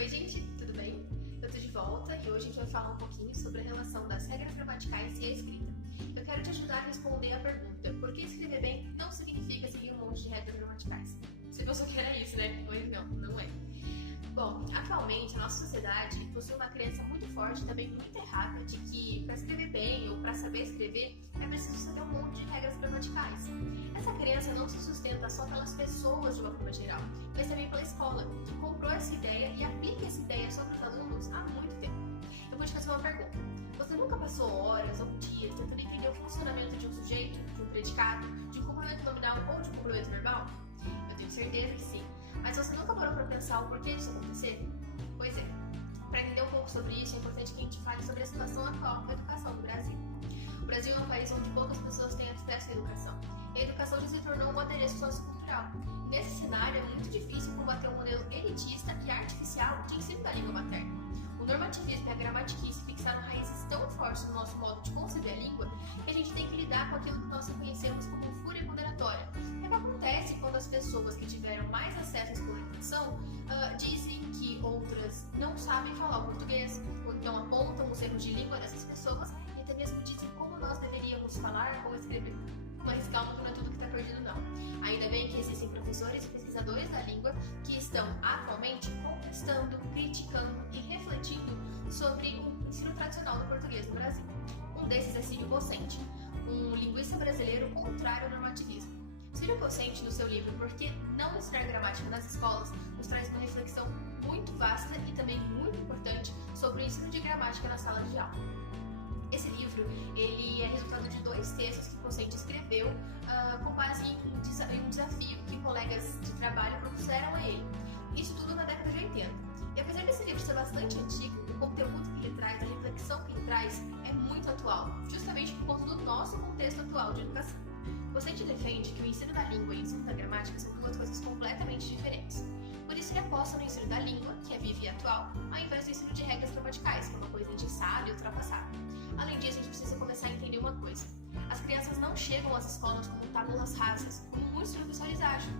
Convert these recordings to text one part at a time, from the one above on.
Oi gente, tudo bem? Eu tô de volta e hoje a gente vai falar um pouquinho sobre a relação das regras gramaticais e a escrita. Eu quero te ajudar a responder a pergunta: por que escrever bem não significa seguir um monte de regras gramaticais? Você pensou que era isso, né? Pois não é. Bom, atualmente a nossa sociedade possui uma crença muito forte e também muito errada de que para escrever bem ou para saber escrever é preciso saber um monte de regras gramaticais. Essa crença não se sustenta só pelas pessoas de uma forma geral, mas também pela escola, que comprou essa ideia e aplica essa ideia sobre os alunos há muito tempo. Eu vou te fazer uma pergunta. Você nunca passou horas ou dias tentando entender o funcionamento de um sujeito, de um predicado, de um complemento nominal ou de um complemento verbal? Eu tenho certeza que sim. Mas você nunca parou para pensar o porquê disso acontecer? Pois é. Para entender um pouco sobre isso, é importante que a gente fale sobre a situação atual da educação no Brasil. O Brasil é um país onde poucas pessoas têm acesso à educação. E a educação já se tornou um adereço sociocultural. Nesse cenário, é muito difícil combater o modelo elitista e artificial de ensino da língua materna. O normativismo e a gramatiquice fixaram raízes tão fortes no nosso modo de conceber a língua que a gente tem que lidar com aquilo que nós reconhecemos como fúria ponderatória. É o que acontece quando as pessoas que tiveram mais acesso à escolarização dizem que outras não sabem falar o português, ou então apontam os erros de língua dessas pessoas e até mesmo dizem como nós deveríamos falar ou escrever. Mas calma, não é tudo que está perdido não. Ainda bem que existem professores e pesquisadores da língua que estão atualmente contestando, criticando e refletindo sobre o ensino tradicional do português no Brasil. Um desses é Círio Pocente, um linguista brasileiro contrário ao normativismo. Círio Pocente, no seu livro Por que não ensinar gramática nas escolas, nos traz uma reflexão muito vasta e também muito importante sobre o ensino de gramática na sala de aula. Esse livro ele é resultado de 2 textos que Pocente escreveu com base em um desafio que colegas de trabalho propuseram a ele. Isso tudo na década de 80. E apesar desse livro ser bastante antigo, o conteúdo que ele traz, a reflexão que ele traz é muito atual, justamente por conta do nosso contexto atual de educação. Pocente defende que o ensino da língua e o ensino da gramática são 2 coisas completamente diferentes. Por isso ele aposta no ensino da língua, que é viva e atual, ao invés do ensino de regras gramaticais, que é uma coisa engessada e ultrapassada. Além disso, a gente precisa começar a entender uma coisa. As crianças não chegam às escolas como tábulas rasas, como muitos professores acham.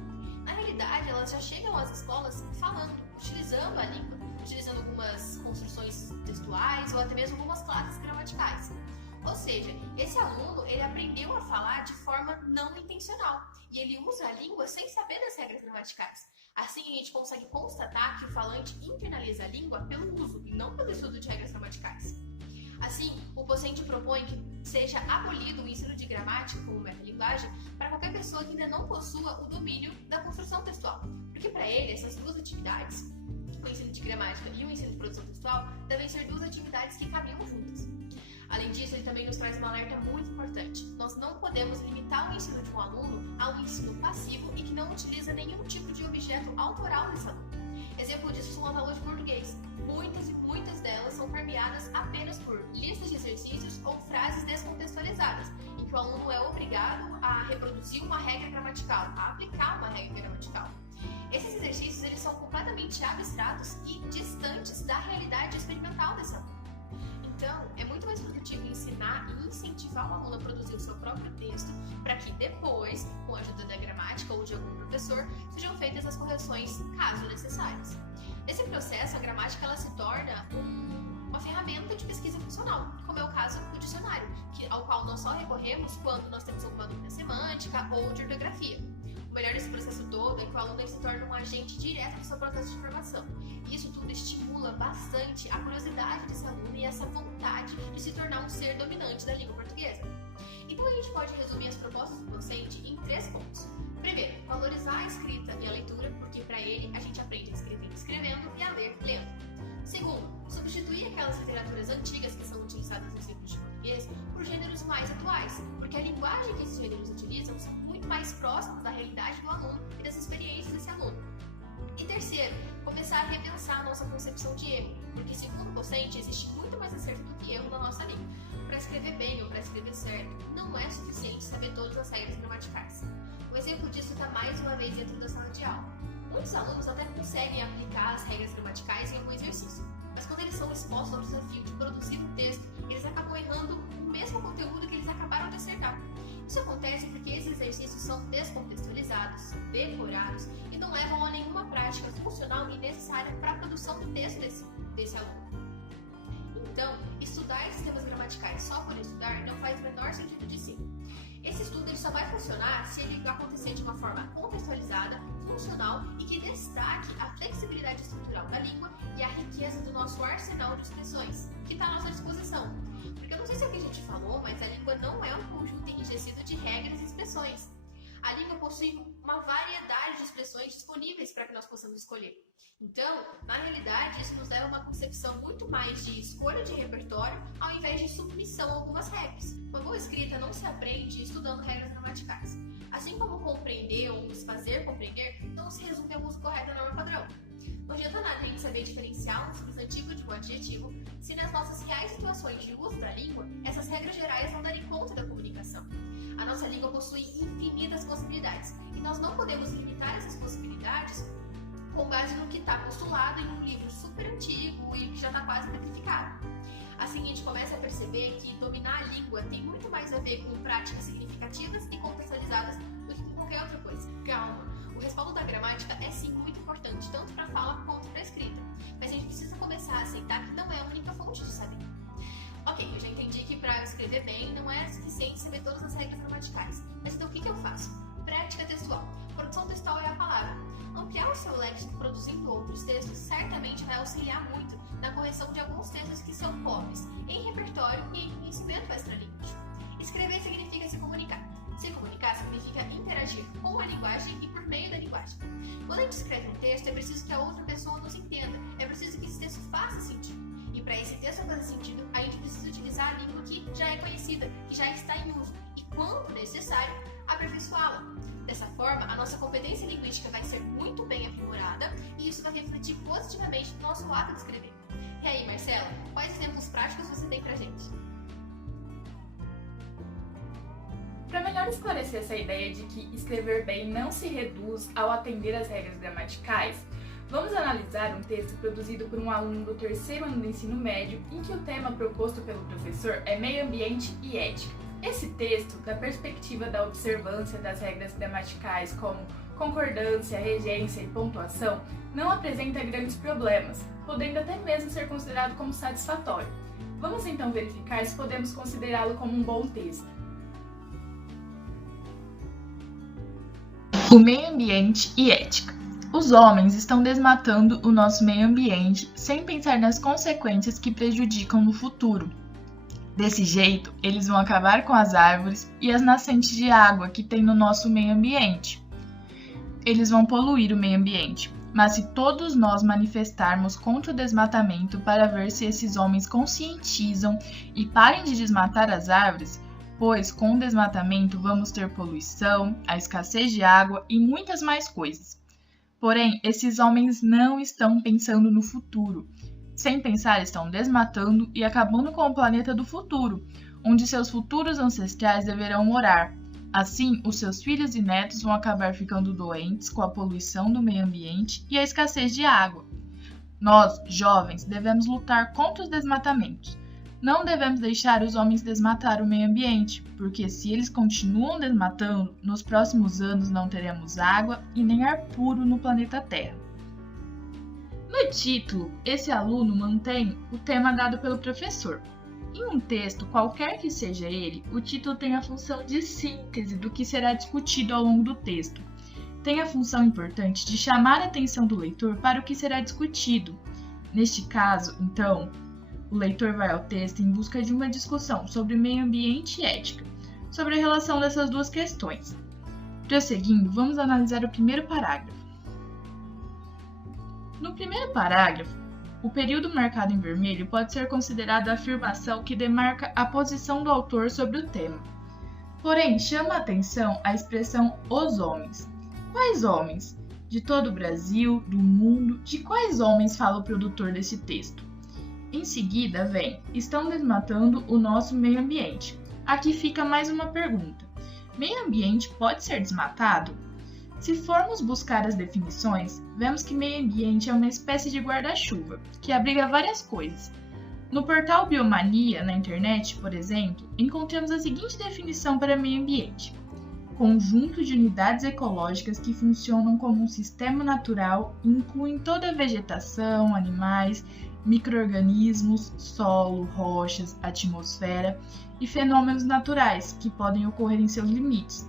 Na realidade, elas já chegam às escolas falando, utilizando a língua, utilizando algumas construções textuais ou até mesmo algumas classes gramaticais. Ou seja, esse aluno ele aprendeu a falar de forma não intencional e ele usa a língua sem saber das regras gramaticais. Assim, a gente consegue constatar que o falante internaliza a língua pelo uso e não pelo estudo de regras gramaticais. Assim, o Pocente propõe que seja abolido o ensino de gramática como metalinguagem para qualquer pessoa que ainda não possua o domínio da construção textual, porque para ele essas 2 atividades, o ensino de gramática e o ensino de produção textual, devem ser 2 atividades que caminham juntas. Além disso, ele também nos traz um alerta muito importante. Nós não podemos limitar o ensino de um aluno a um ensino passivo e que não utiliza nenhum tipo de objeto autoral desse aluno. Exemplo disso são as aulas de português. Muitas delas são permeadas apenas por listas de exercícios ou frases descontextualizadas, em que o aluno é obrigado a reproduzir uma regra gramatical, a aplicar uma regra gramatical. Esses exercícios eles são completamente abstratos e distantes da realidade experimental desse aluno. Então, é muito mais produtivo ensinar e incentivar o aluno a produzir o seu próprio texto para que depois, com a ajuda da gramática ou de algum professor, sejam feitas as correções caso necessárias. Nesse processo, a gramática ela se torna uma ferramenta de pesquisa funcional, como é o caso do dicionário, ao qual nós só recorremos quando nós temos alguma dúvida semântica ou de ortografia. O melhor desse processo todo é que o aluno se torna um agente direto do seu processo de formação. E isso tudo estimula bastante a curiosidade desse aluno e essa vontade de se tornar um ser dominante da língua portuguesa. Então a gente pode resumir as propostas do docente em 3 pontos. Primeiro, valorizar a escrita e a leitura, porque para ele a gente aprende a escrever escrevendo e a ler lendo. Segundo, substituir aquelas literaturas antigas que são utilizadas nos livros de português por gêneros mais atuais, porque a linguagem que esses gêneros utilizam são muito mais próximos da realidade do aluno e das experiências desse aluno. E terceiro, começar a repensar a nossa concepção de erro, porque segundo o docente existe muito mais acerto do que erro na nossa língua. Para escrever bem ou para escrever certo, não é suficiente saber todas as regras gramaticais. O exemplo disso está mais uma vez dentro da sala de aula. Muitos alunos até conseguem aplicar as regras gramaticais em algum exercício, mas quando eles são expostos ao desafio de produzir um texto, eles acabam errando o mesmo conteúdo que eles acabaram de acertar. Isso acontece porque esses exercícios são descontextualizados, são decorados e não levam a nenhuma prática funcional funcional e necessária para a produção do texto desse aluno. Então, estudar sistemas gramaticais só por estudar não faz o menor sentido de si. Esse estudo ele só vai funcionar se ele acontecer de uma forma contextualizada, funcional e que destaque a flexibilidade estrutural da língua e a riqueza do nosso arsenal de expressões, que está à nossa disposição. Porque eu não sei se alguém já te falou, mas a língua não é um conjunto enrijecido de regras e expressões. A língua possui uma variedade de expressões disponíveis para que nós possamos escolher. Então, na realidade, isso nos leva a uma concepção muito mais de escolha de repertório ao invés de submissão a algumas regras. Uma boa escrita não se aprende estudando regras gramaticais. Assim como compreender ou nos fazer compreender não se resume ao uso correto da norma padrão. Não adianta nada a gente saber diferenciar um substantivo de um adjetivo se nas nossas reais situações de uso da língua, essas regras gerais não darem conta da comunicação. A nossa língua possui infinitas possibilidades e nós não podemos limitar essas possibilidades com base no que está postulado em um livro super antigo e que já está quase petrificado. Assim, a gente começa a perceber que dominar a língua tem muito mais a ver com práticas significativas e contextualizadas do que com qualquer outra coisa. Calma, o respaldo da gramática é sim muito importante, tanto para a fala quanto para a escrita, mas a gente precisa começar a aceitar que não é a única fonte de saber. Ok, eu já entendi que para escrever bem não é suficiente saber todas as regras gramaticais, mas então o que eu faço? Prática textual. Produção textual é a palavra. Ampliar o seu léxico produzindo outros textos certamente vai auxiliar muito na correção de alguns textos que são pobres em repertório e em conhecimento extralínguístico. Escrever significa se comunicar. Se comunicar significa interagir com a linguagem e por meio da linguagem. Quando a gente escreve um texto, é preciso que a outra pessoa nos entenda. É preciso que esse texto faça sentido. E para esse texto fazer sentido, a gente precisa utilizar a língua que já é conhecida, que já está em uso. E, quando necessário, aperfeiçoá-la. Dessa forma, a nossa competência linguística vai ser muito bem aprimorada e isso vai refletir positivamente no nosso ato de escrever. E aí, Marcela, quais exemplos práticos você tem pra gente? Para melhor esclarecer essa ideia de que escrever bem não se reduz ao atender às regras gramaticais, vamos analisar um texto produzido por um aluno do 3º ano do ensino médio em que o tema proposto pelo professor é meio ambiente e ética. Esse texto, da perspectiva da observância das regras gramaticais como concordância, regência e pontuação, não apresenta grandes problemas, podendo até mesmo ser considerado como satisfatório. Vamos então verificar se podemos considerá-lo como um bom texto. O meio ambiente e ética. Os homens estão desmatando o nosso meio ambiente sem pensar nas consequências que prejudicam no futuro. Desse jeito, eles vão acabar com as árvores e as nascentes de água que tem no nosso meio ambiente. Eles vão poluir o meio ambiente, mas se todos nós manifestarmos contra o desmatamento para ver se esses homens conscientizam e parem de desmatar as árvores, pois com o desmatamento vamos ter poluição, a escassez de água e muitas mais coisas. Porém, esses homens não estão pensando no futuro. Sem pensar, estão desmatando e acabando com o planeta do futuro, onde seus futuros ancestrais deverão morar. Assim, os seus filhos e netos vão acabar ficando doentes com a poluição do meio ambiente e a escassez de água. Nós, jovens, devemos lutar contra os desmatamentos. Não devemos deixar os homens desmatar o meio ambiente, porque se eles continuam desmatando, nos próximos anos não teremos água e nem ar puro no planeta Terra. No título, esse aluno mantém o tema dado pelo professor. Em um texto, qualquer que seja ele, o título tem a função de síntese do que será discutido ao longo do texto. Tem a função importante de chamar a atenção do leitor para o que será discutido. Neste caso, então, o leitor vai ao texto em busca de uma discussão sobre meio ambiente e ética, sobre a relação dessas duas questões. Prosseguindo, vamos analisar o primeiro parágrafo. No primeiro parágrafo, o período marcado em vermelho pode ser considerado a afirmação que demarca a posição do autor sobre o tema. Porém, chama a atenção a expressão os homens. Quais homens? De todo o Brasil, do mundo, de quais homens fala o produtor desse texto? Em seguida vem, estão desmatando o nosso meio ambiente. Aqui fica mais uma pergunta. Meio ambiente pode ser desmatado? Se formos buscar as definições, vemos que meio ambiente é uma espécie de guarda-chuva, que abriga várias coisas. No portal Biomania, na internet, por exemplo, encontramos a seguinte definição para meio ambiente. conjunto de unidades ecológicas que funcionam como um sistema natural e incluem toda a vegetação, animais, micro-organismos, solo, rochas, atmosfera e fenômenos naturais que podem ocorrer em seus limites.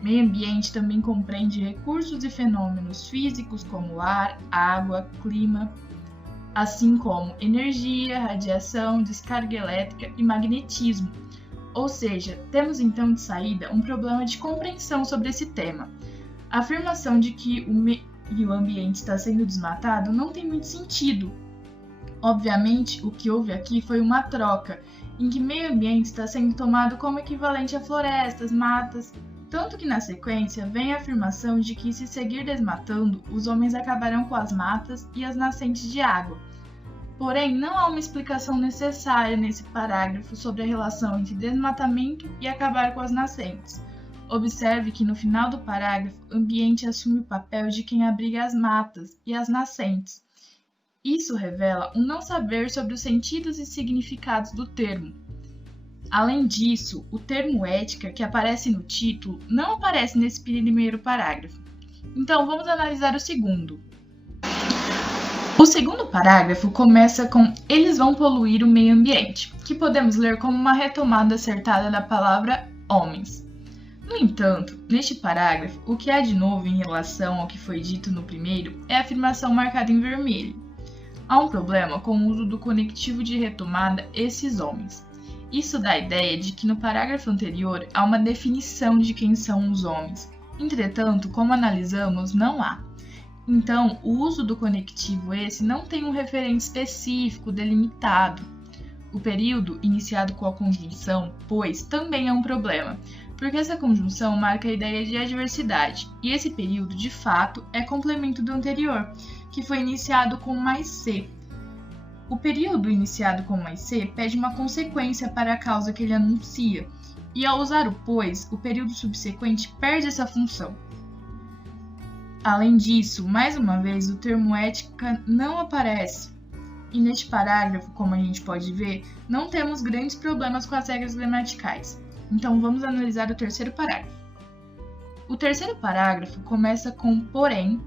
Meio ambiente também compreende recursos e fenômenos físicos como ar, água, clima, assim como energia, radiação, descarga elétrica e magnetismo. Ou seja, temos então de saída um problema de compreensão sobre esse tema. A afirmação de que o meio ambiente está sendo desmatado não tem muito sentido. Obviamente, o que houve aqui foi uma troca, em que meio ambiente está sendo tomado como equivalente a florestas, matas, tanto que na sequência vem a afirmação de que se seguir desmatando, os homens acabarão com as matas e as nascentes de água. Porém, não há uma explicação necessária nesse parágrafo sobre a relação entre desmatamento e acabar com as nascentes. Observe que no final do parágrafo, o ambiente assume o papel de quem abriga as matas e as nascentes. Isso revela um não saber sobre os sentidos e significados do termo. Além disso, o termo ética, que aparece no título, não aparece nesse primeiro parágrafo. Então, vamos analisar o segundo. O segundo parágrafo começa com "eles vão poluir o meio ambiente", que podemos ler como uma retomada acertada da palavra homens. No entanto, neste parágrafo, o que há de novo em relação ao que foi dito no primeiro é a afirmação marcada em vermelho. Há um problema com o uso do conectivo de retomada "esses homens". Isso dá a ideia de que no parágrafo anterior há uma definição de quem são os homens. Entretanto, como analisamos, não há. Então, o uso do conectivo esse não tem um referente específico delimitado. O período iniciado com a conjunção, pois, também é um problema, porque essa conjunção marca a ideia de adversidade, e esse período, de fato, é complemento do anterior, que foi iniciado com mais C. O período iniciado com mais C pede uma consequência para a causa que ele anuncia, e ao usar o pois, o período subsequente perde essa função. Além disso, mais uma vez, o termo ética não aparece. E neste parágrafo, como a gente pode ver, não temos grandes problemas com as regras gramaticais. Então vamos analisar o terceiro parágrafo. O terceiro parágrafo começa com porém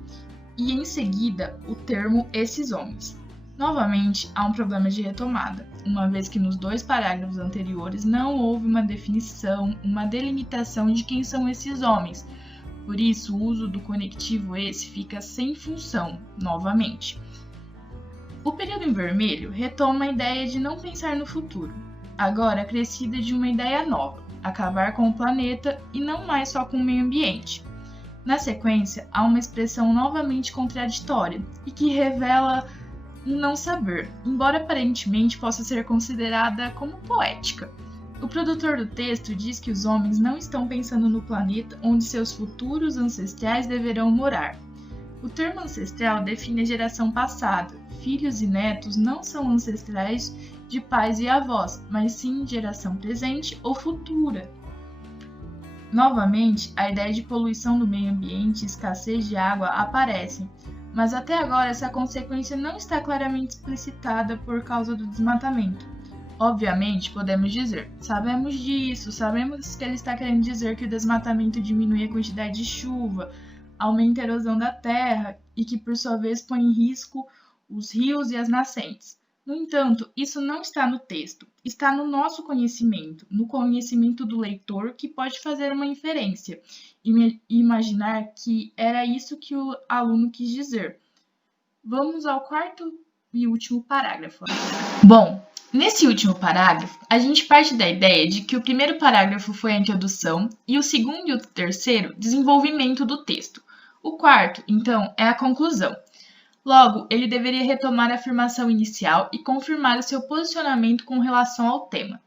e em seguida o termo esses homens. Novamente, há um problema de retomada, uma vez que nos dois parágrafos anteriores não houve uma definição, uma delimitação de quem são esses homens. Por isso, o uso do conectivo esse fica sem função, novamente. O período em vermelho retoma a ideia de não pensar no futuro, agora acrescida de uma ideia nova, acabar com o planeta e não mais só com o meio ambiente. Na sequência, há uma expressão novamente contraditória e que revela um não saber, embora aparentemente possa ser considerada como poética. O produtor do texto diz que os homens não estão pensando no planeta onde seus futuros ancestrais deverão morar. O termo ancestral define a geração passada. Filhos e netos não são ancestrais de pais e avós, mas sim geração presente ou futura. Novamente, a ideia de poluição do meio ambiente e escassez de água aparecem, mas até agora essa consequência não está claramente explicitada por causa do desmatamento. Obviamente, podemos dizer, sabemos disso, sabemos que ele está querendo dizer que o desmatamento diminui a quantidade de chuva, aumenta a erosão da terra e que, por sua vez, põe em risco os rios e as nascentes. No entanto, isso não está no texto, está no nosso conhecimento, no conhecimento do leitor que pode fazer uma inferência e imaginar que era isso que o aluno quis dizer. Vamos ao quarto e último parágrafo. Bom, nesse último parágrafo, a gente parte da ideia de que o primeiro parágrafo foi a introdução e o segundo e o terceiro, desenvolvimento do texto. O quarto, então, é a conclusão. Logo, ele deveria retomar a afirmação inicial e confirmar o seu posicionamento com relação ao tema.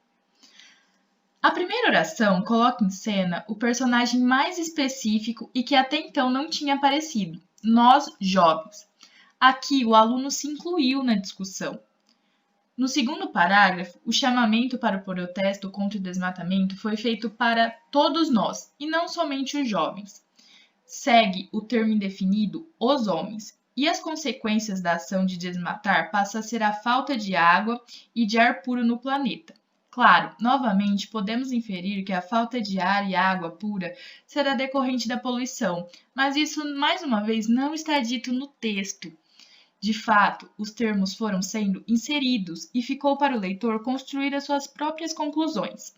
A primeira oração coloca em cena o personagem mais específico e que até então não tinha aparecido, nós, jovens. Aqui, o aluno se incluiu na discussão. No segundo parágrafo, o chamamento para o protesto contra o desmatamento foi feito para todos nós, e não somente os jovens. Segue o termo indefinido, os homens, e as consequências da ação de desmatar passa a ser a falta de água e de ar puro no planeta. Claro, novamente podemos inferir que a falta de ar e água pura será decorrente da poluição, mas isso, mais uma vez, não está dito no texto. De fato, os termos foram sendo inseridos e ficou para o leitor construir as suas próprias conclusões.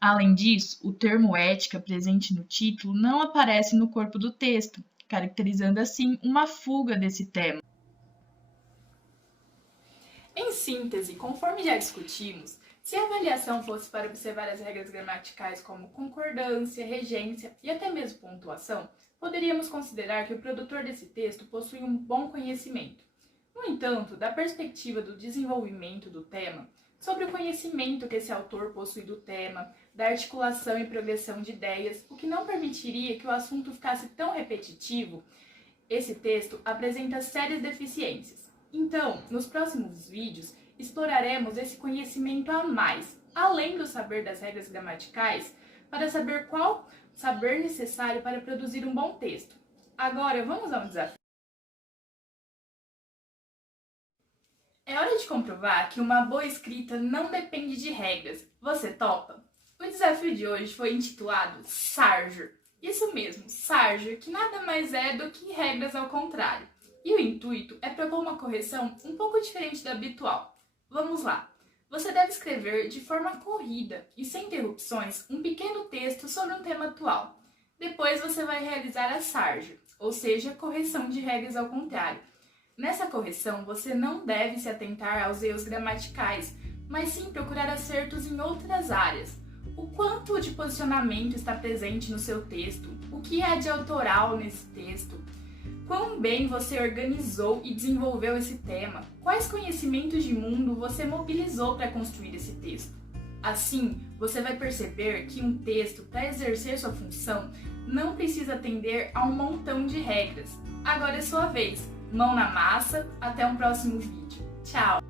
Além disso, o termo ética presente no título não aparece no corpo do texto, caracterizando assim uma fuga desse tema. Em síntese, conforme já discutimos, se a avaliação fosse para observar as regras gramaticais como concordância, regência e até mesmo pontuação, poderíamos considerar que o produtor desse texto possui um bom conhecimento. No entanto, da perspectiva do desenvolvimento do tema, sobre o conhecimento que esse autor possui do tema, da articulação e progressão de ideias, o que não permitiria que o assunto ficasse tão repetitivo, esse texto apresenta sérias deficiências. Então, nos próximos vídeos, exploraremos esse conhecimento a mais, além do saber das regras gramaticais, para saber qual saber necessário para produzir um bom texto. Agora, vamos a um desafio. É hora de comprovar que uma boa escrita não depende de regras. Você topa? O desafio de hoje foi intitulado Sargent. Isso mesmo, Sargent, que nada mais é do que regras ao contrário. E o intuito é propor uma correção um pouco diferente da habitual. Vamos lá! Você deve escrever de forma corrida e sem interrupções um pequeno texto sobre um tema atual. Depois você vai realizar a Sargent, ou seja, correção de regras ao contrário. Nessa correção, você não deve se atentar aos erros gramaticais, mas sim procurar acertos em outras áreas. O quanto de posicionamento está presente no seu texto, o que há de autoral nesse texto, quão bem você organizou e desenvolveu esse tema, quais conhecimentos de mundo você mobilizou para construir esse texto. Assim, você vai perceber que um texto, para exercer sua função, não precisa atender a um montão de regras. Agora é sua vez. Mão na massa, até um próximo vídeo. Tchau!